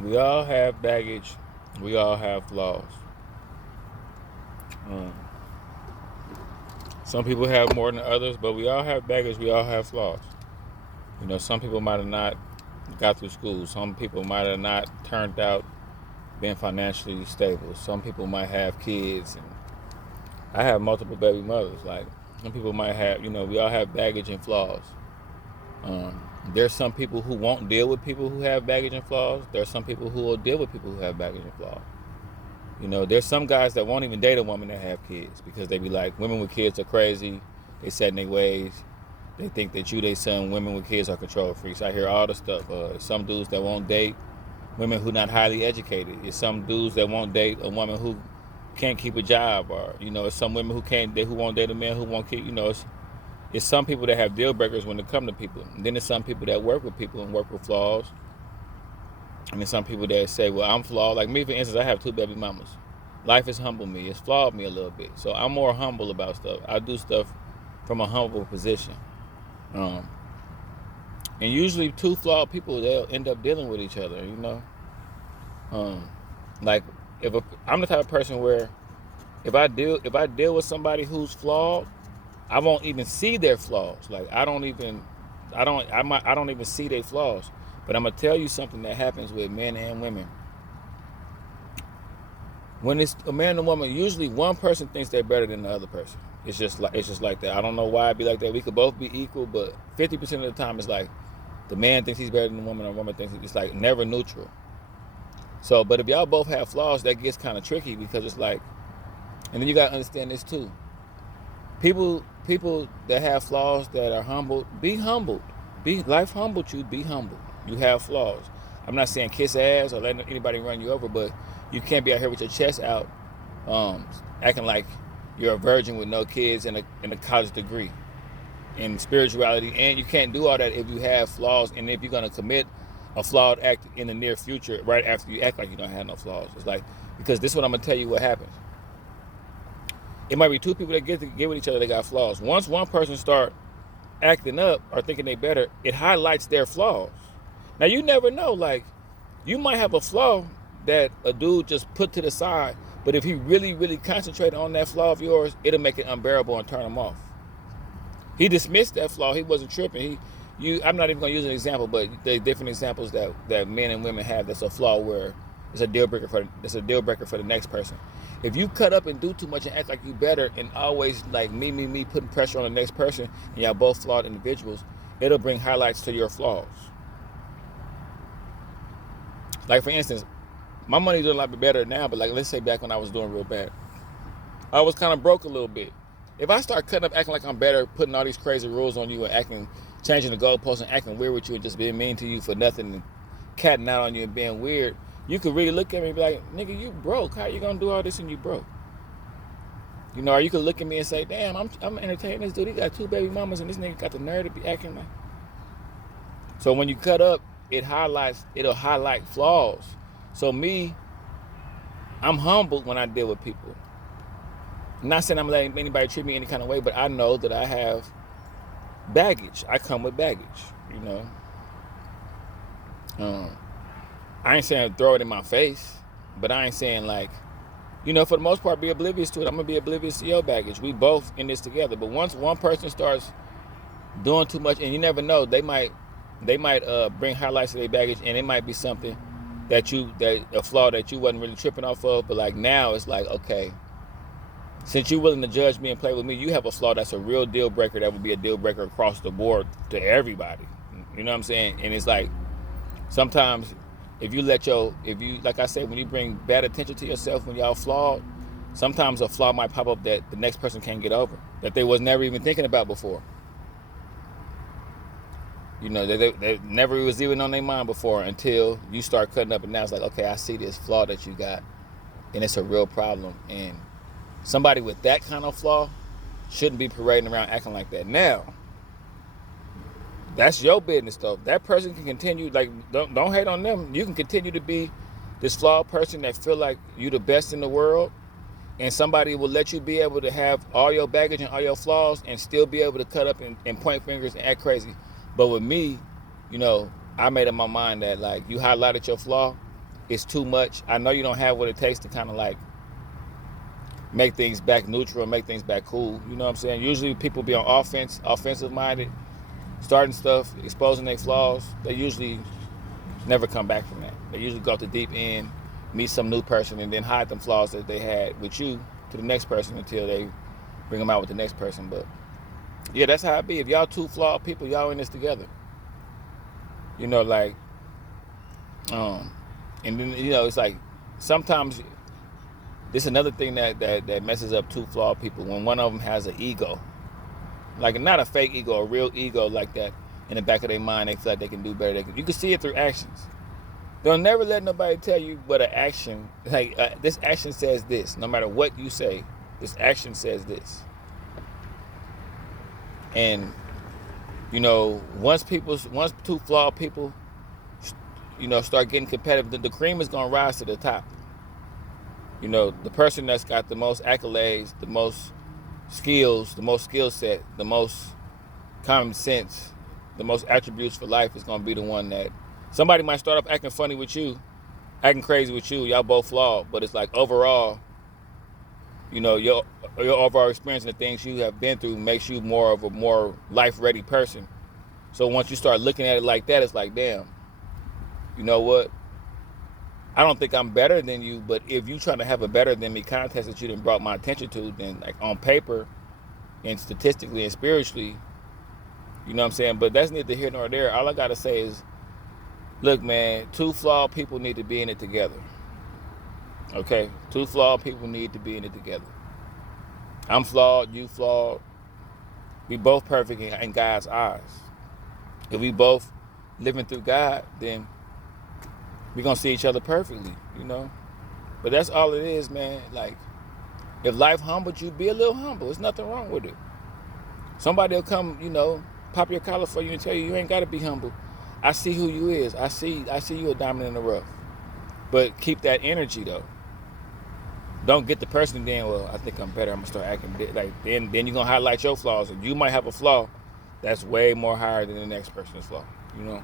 We all have baggage. We all have flaws. Um, some people have more than others, but we all have baggage. We all have flaws. Some people might have not got through school. Some people might have not turned out being financially stable. Some people might have kids, and I have multiple baby mothers. Like some people might have, we all have baggage and flaws. There's some people who won't deal with people who have baggage and flaws. There's some people who will deal with people who have baggage and flaws. There's some guys that won't even date a woman that have kids because they be like, women with kids are crazy. They set in their ways. They think that they son, women with kids are control freaks. I hear all the stuff. Some dudes that won't date women who not highly educated. It's some dudes that won't date a woman who can't keep a job, or it's some women who won't date a man who won't keep. It's some people that have deal breakers when it come to people. And then there's some people that work with people and work with flaws. And then some people that say, well, I'm flawed. Like me, for instance, I have 2 baby mamas. Life has humbled me. It's flawed me a little bit. So I'm more humble about stuff. I do stuff from a humble position. Um, and usually 2 flawed people, they'll end up dealing with each other. Um, like I'm the type of person where if I deal with somebody who's flawed, I won't even see their flaws. Like I don't even see their flaws. But I'm gonna tell you something that happens with men and women. When it's a man and a woman, usually one person thinks they're better than the other person. It's just like that. I don't know why it'd be like that. We could both be equal, but 50% of the time it's like the man thinks he's better than the woman, or the woman thinks it's like never neutral. So, but if y'all both have flaws, that gets kind of tricky because it's like, and then you gotta understand this too. People that have flaws that are humbled, be humbled. Life humbled you. Be humbled. You have flaws. I'm not saying kiss ass or letting anybody run you over, but you can't be out here with your chest out, acting like you're a virgin with no kids and a college degree in spirituality. And you can't do all that if you have flaws, and if you're gonna commit a flawed act in the near future, right after you act like you don't have no flaws. It's like, because this is what I'm gonna tell you what happens. It might be 2 people that get with each other that got flaws. Once one person start acting up or thinking they better, it highlights their flaws. Now you never know, like you might have a flaw that a dude just put to the side, but if he really, really concentrated on that flaw of yours, it'll make it unbearable and turn him off. He dismissed that flaw. He wasn't tripping. I'm not even gonna use an example, but there are different examples that men and women have that's a flaw where it's a deal breaker for the next person. If you cut up and do too much and act like you better and always like me, putting pressure on the next person, and y'all both flawed individuals, it'll bring highlights to your flaws. Like for instance, my money's doing a lot better now, but like let's say back when I was doing real bad, I was kind of broke a little bit. If I start cutting up, acting like I'm better, putting all these crazy rules on you and changing the goalposts and acting weird with you and just being mean to you for nothing and catting out on you and being weird, you could really look at me and be like, nigga, you broke. How you gonna do all this and you broke? Or you could look at me and say, damn, I'm entertaining this dude. He got 2 baby mamas and this nigga got the nerve to be acting like. So when you cut up, it'll highlight flaws. So me, I'm humbled when I deal with people. I'm not saying I'm letting anybody treat me any kind of way, but I know that I have baggage. I come with baggage. I ain't saying throw it in my face, but I ain't saying like, for the most part, be oblivious to it. I'm gonna be oblivious to your baggage. We both in this together. But once one person starts doing too much, and you never know, they might bring highlights to their baggage, and it might be something that a flaw that you wasn't really tripping off of. But like now, it's like, okay, since you're willing to judge me and play with me, you have a flaw that's a real deal breaker. That would be a deal breaker across the board to everybody. You know what I'm saying? And it's like sometimes if you like I said, when you bring bad attention to yourself when y'all flawed, sometimes a flaw might pop up that the next person can't get over, that they was never even thinking about before. They never was even on their mind before until you start cutting up, and now it's like, okay, I see this flaw that you got, and it's a real problem. And somebody with that kind of flaw shouldn't be parading around acting like that. Now, that's your business, though. That person can continue, like, don't hate on them. You can continue to be this flawed person that feel like you the best in the world, and somebody will let you be able to have all your baggage and all your flaws and still be able to cut up and point fingers and act crazy. But with me, I made up my mind that, like, you highlighted your flaw, it's too much. I know you don't have what it takes to kind of like make things back neutral, make things back cool. You know what I'm saying? Usually people be on offense, offensive minded, starting stuff, exposing their flaws. They usually never come back from that. They usually go out the deep end, meet some new person, and then hide them flaws that they had with you to the next person until they bring them out with the next person. But yeah, that's how it be. If y'all two flawed people, y'all in this together. You know, like, and then, you know, it's like sometimes this is another thing that messes up two flawed people, when one of them has an ego, like not a fake ego, a real ego, like that in the back of their mind, they feel like they can do better. You can see it through actions. They'll never let nobody tell you what an action, like this action says this. No matter what you say, this action says this. And you know, once two flawed people, you know, start getting competitive, the cream is gonna rise to the top. You know, the person that's got the most accolades, the most skills, the most skill set, the most common sense, the most attributes for life is going to be the one that somebody might start off acting funny with you, acting crazy with you. Y'all both flawed, but it's like overall, you know, your overall experience and the things you have been through makes you more of a more life-ready person. So once you start looking at it like that, it's like, damn, you know what? I don't think I'm better than you, but if you trying to have a better than me contest that you done brought my attention to, then like on paper and statistically and spiritually, you know what I'm saying? But that's neither here nor there. All I got to say is, look, man, two flawed people need to be in it together. Okay? Two flawed people need to be in it together. I'm flawed, you flawed. We both perfect in God's eyes. If we both living through God, then we're going to see each other perfectly, you know? But that's all it is, man. Like, if life humbled you, be a little humble. There's nothing wrong with it. Somebody will come, you know, pop your collar for you and tell you ain't got to be humble. I see who you is. I see you a diamond in the rough. But keep that energy, though. Don't get the person then, well, I think I'm better. I'm going to start acting like, then you're going to highlight your flaws. And you might have a flaw that's way more higher than the next person's flaw, you know?